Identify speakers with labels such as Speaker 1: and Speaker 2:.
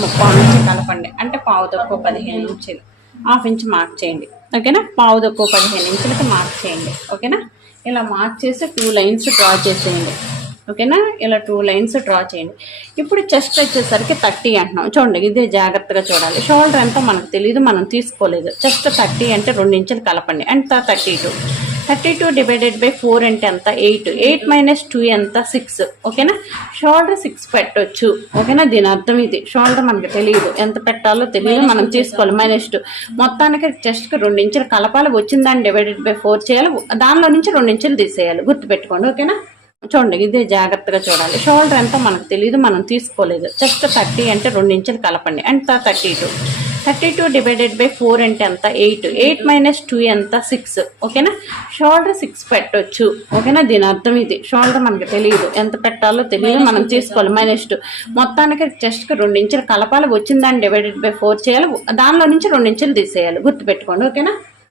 Speaker 1: ముప్పావు నుంచి కలపండి. అంటే పావు తక్కువ పదిహేను ఇంచులు. హాఫ్ ఇంచ్ మార్క్ చేయండి. ఓకేనా? పావు తక్కువ పదిహేను ఇంచులకి మార్క్ చేయండి. ఓకేనా? ఇలా మార్క్ చేసి టూ లైన్స్ డ్రా చేసేయండి. ఓకేనా? ఇలా టూ లైన్స్ డ్రా చేయండి. ఇప్పుడు చెస్ట్ వచ్చేసరికి థర్టీ అంటున్నాం. చూడండి ఇదే జాగ్రత్తగా చూడాలి. షోల్డర్ ఎంతో మనకు తెలియదు మనం తీసుకోలేదు. చెస్ట్ థర్టీ అంటే రెండు ఇంచులు కలపండి. And thirty two. Thirty two divided by four అంటే ఎంత? ఎయిట్ ఎయిట్ మైనస్ టూ ఎంత? సిక్స్ ఓకేనా షోల్డర్ సిక్స్ పెట్టొచ్చు. ఓకేనా దీని అర్థం ఇది. షోల్డర్ మనకు తెలియదు ఎంత పెట్టాలో తెలియదు మనం తీసుకోవాలి మైనస్ టూ మొత్తానికి చెస్ట్కి రెండు ఇంచులు కలపాలి. వచ్చిందాన్ని డివైడెడ్ బై ఫోర్ చేయాలి. దానిలో నుంచి రెండు ఇంచులు తీసేయాలి. గుర్తుపెట్టుకోండి. ఓకేనా చూడండి. ఇదే జాగ్రత్తగా చూడాలి. షోల్డర్ ఎంతో? మనకు తెలియదు మనం తీసుకోలేదు. చెస్ట్ థర్టీ అంటే రెండు ఇంచులు కలపండి. అంత thirty two thirty two divided by four అంటే ఎంత? ఎయిట్ ఎయిట్ మైనస్ టూ ఎంత? సిక్స్ ఓకేనా? షోల్డర్ సిక్స్ పెట్టొచ్చు. ఓకేనా? దీని అర్థం ఇది. షోల్డర్ మనకు తెలియదు ఎంత పెట్టాలో తెలియదు మనం తీసుకోవాలి మైనస్ టూ మొత్తానికి చెస్ట్కి రెండు ఇంచులు కలపాలి. వచ్చిందాన్ని డివైడెడ్ బై ఫోర్ చేయాలి. దానిలో నుంచి రెండు ఇంచులు తీసేయాలి. గుర్తుపెట్టుకోండి. ఓకేనా?